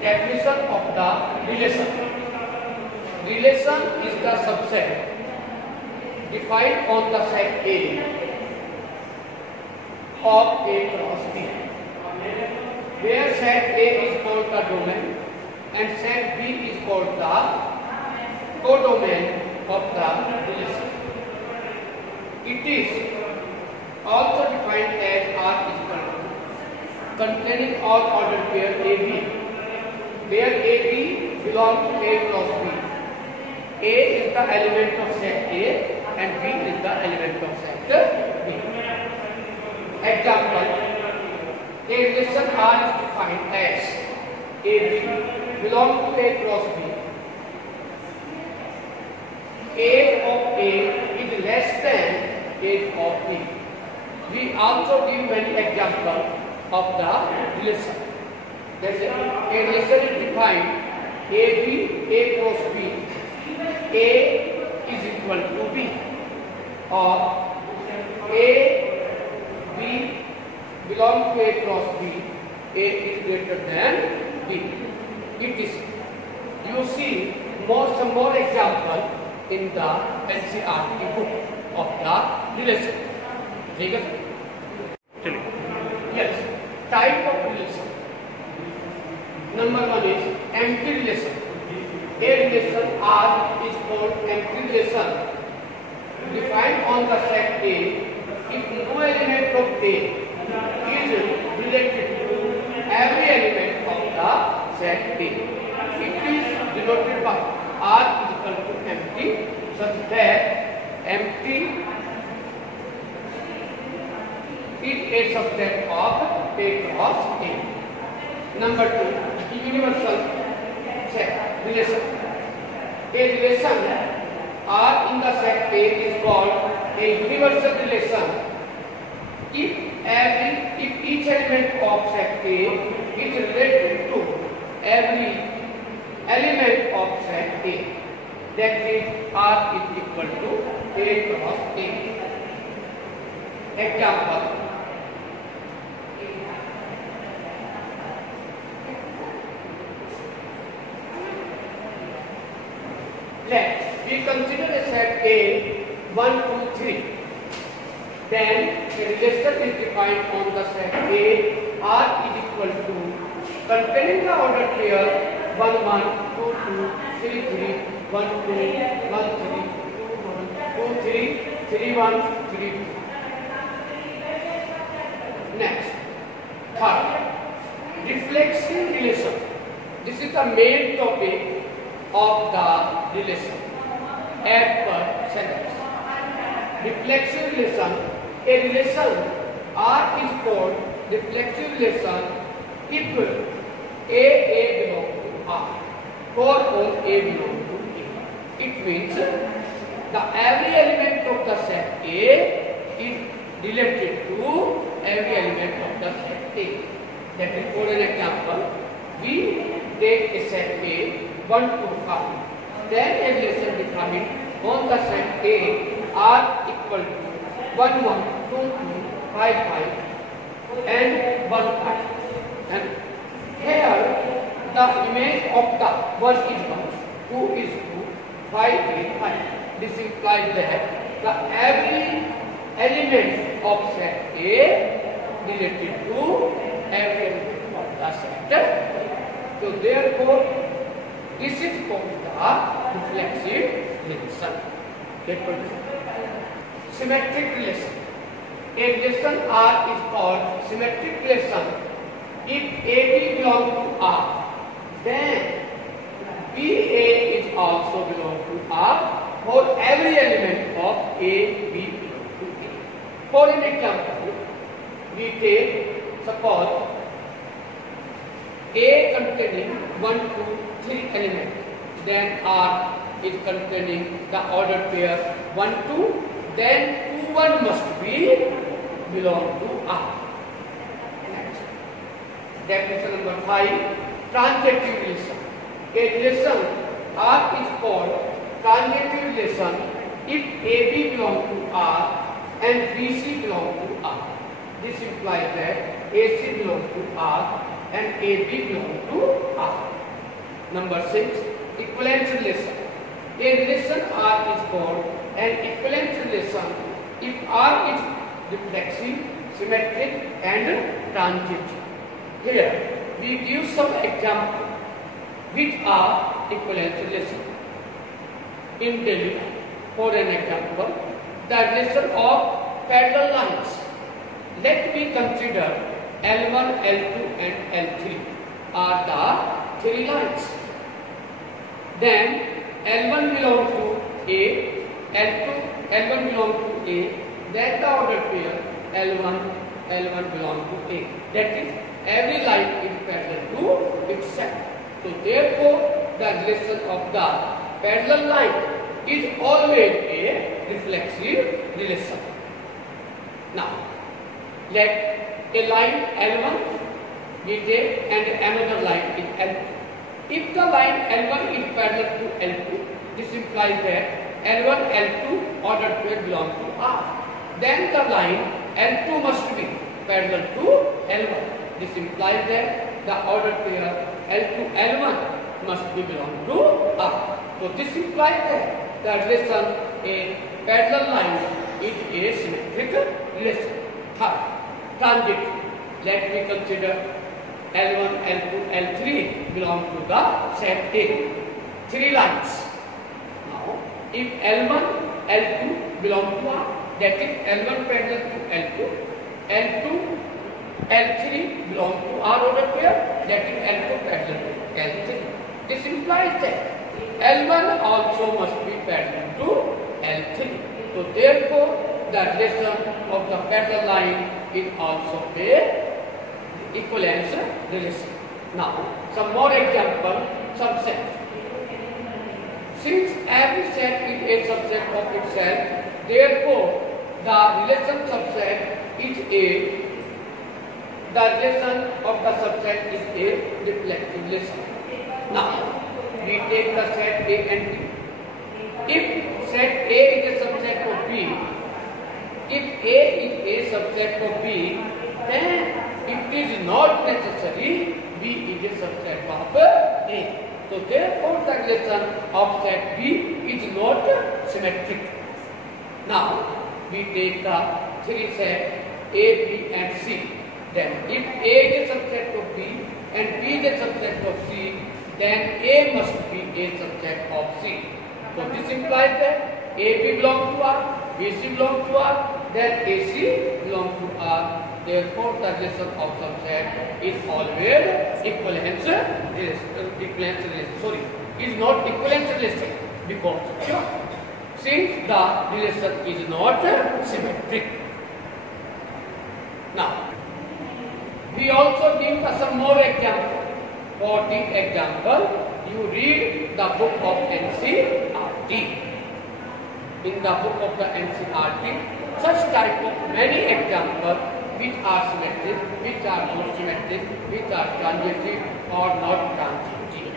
Definition of the relation. Relation is the subset defined on the set A of A cross B, where set A is called the domain and set B is called the codomain of the relation. It is also defined as R is equal to containing all ordered pair AB, where AB belongs to A cross B. A is the element of set A and B is the element of set B. Example: a relation R is defined as AB belongs to A cross B. A of A is less than A of B. We also give many examples of the relation. A relation is defined AB, A cross B. A is equal to B, or A, B belongs to A cross B. A is greater than B. It is. You see some more example in the NCERT book of the relation. Yes. Type of relation. Number one is empty relation. A relation R is called empty relation, defined on the set A if no element of A is related to every element of the set A. It is denoted by R is equal to empty, such that empty is a subset of A cross A. Number two, universal set relation. A relation R in the set A is called a universal relation if each element of set A is related to every element of set A. That is, R is equal to A cross A. Example: let we consider a set A 1, 2, 3. Then a relation is defined on the set A. R is equal to containing the ordered pair 1, 1, 2, 2, 3, 3, 1, 2, 1, 3, 2, 1, 2, 3, 3, 1, 3, 2. Next, third, reflexive relation. This is the main topic of the relation as per syllabus. Reflexive relation. A relation R is called reflexive relation if A belongs to R or all A belongs to A. It means the every element of the set A is related to every element of the set A. That is, for an example, we take a set A 1 to 5. Then a relation defined on the set A R equal to 1, 1, 2, 2, 5, 5 and 1, 5. And here the image of the 1 is 1, 2 is 2, 5 is 5. This implies that the every element of set A related to every element of the set A. So therefore, this is called the reflexive relation. Symmetric relation. A relation R is called symmetric relation if AB belongs to R, then BA is also belong to R for every element of A, B belong to A. For an example, we take, suppose A containing 1, 2, 3 elements, then R is containing the ordered pair 1, 2, then 2, 1 must be belong to R. Next, definition number 5, transitive relation. A relation R is called transitive relation if AB belongs to R and BC belongs to R. This implies that AC belongs to R and AB belongs to R. Number 6, equivalence relation. A relation R is called an equivalence relation if R is reflexive, symmetric and transitive. Here we give some examples which are equivalence relation in daily life. For an example, the relation of parallel lines. Let me consider L1, L2 and L3 are the three lines. Then L1 belongs to A, L1 belongs to A, then the order pair L1 belongs to A. That is, every line is parallel to itself. So therefore, the relation of the parallel line is always a reflexive relation. Now, let a line L1 be there and another line is L2. If the line L1 is parallel to L2, this implies that L1, L2 order pair belong to R. Then the line L2 must be parallel to L1. This implies that the order pair L2, L1 must be belong to R. So this implies that the relation a parallel line is a symmetric relation. Third, transitive. Let me consider L1, L2, L3 belong to the set A. Three lines. Now, if L1, L2 belong to R, that is L1 parallel to L2, L2, L3 belong to R order pair, that is L2 parallel to L3. This implies that L1 also must be parallel to L3. So therefore, the relation of the parallel line is also a equivalence relation. Now, some more example, subset. Since every set is a subset of itself, therefore the relation subset is the relation of the subset is a reflexive relation. Now, we take the set A and B. If set A is a subset of B, if A is a subset of B, then it is not necessary B is a subset of A. So therefore the relation of set B is not symmetric. Now we take the three sets A, B and C. Then if A is a subset of B and B is a subset of C, then A must be a subset of C. So this implies that AB belongs to R, BC belongs to R, then AC belongs to R. Therefore, the relation of subset is always equivalence relation. Sorry, is not equivalence relation because since the relation is not symmetric. Now, we also give some more example. For the example, you read the book of NCERT. In the book of the NCERT, such type of many examples which are symmetric, which are not symmetric, which are transitive or not transitive.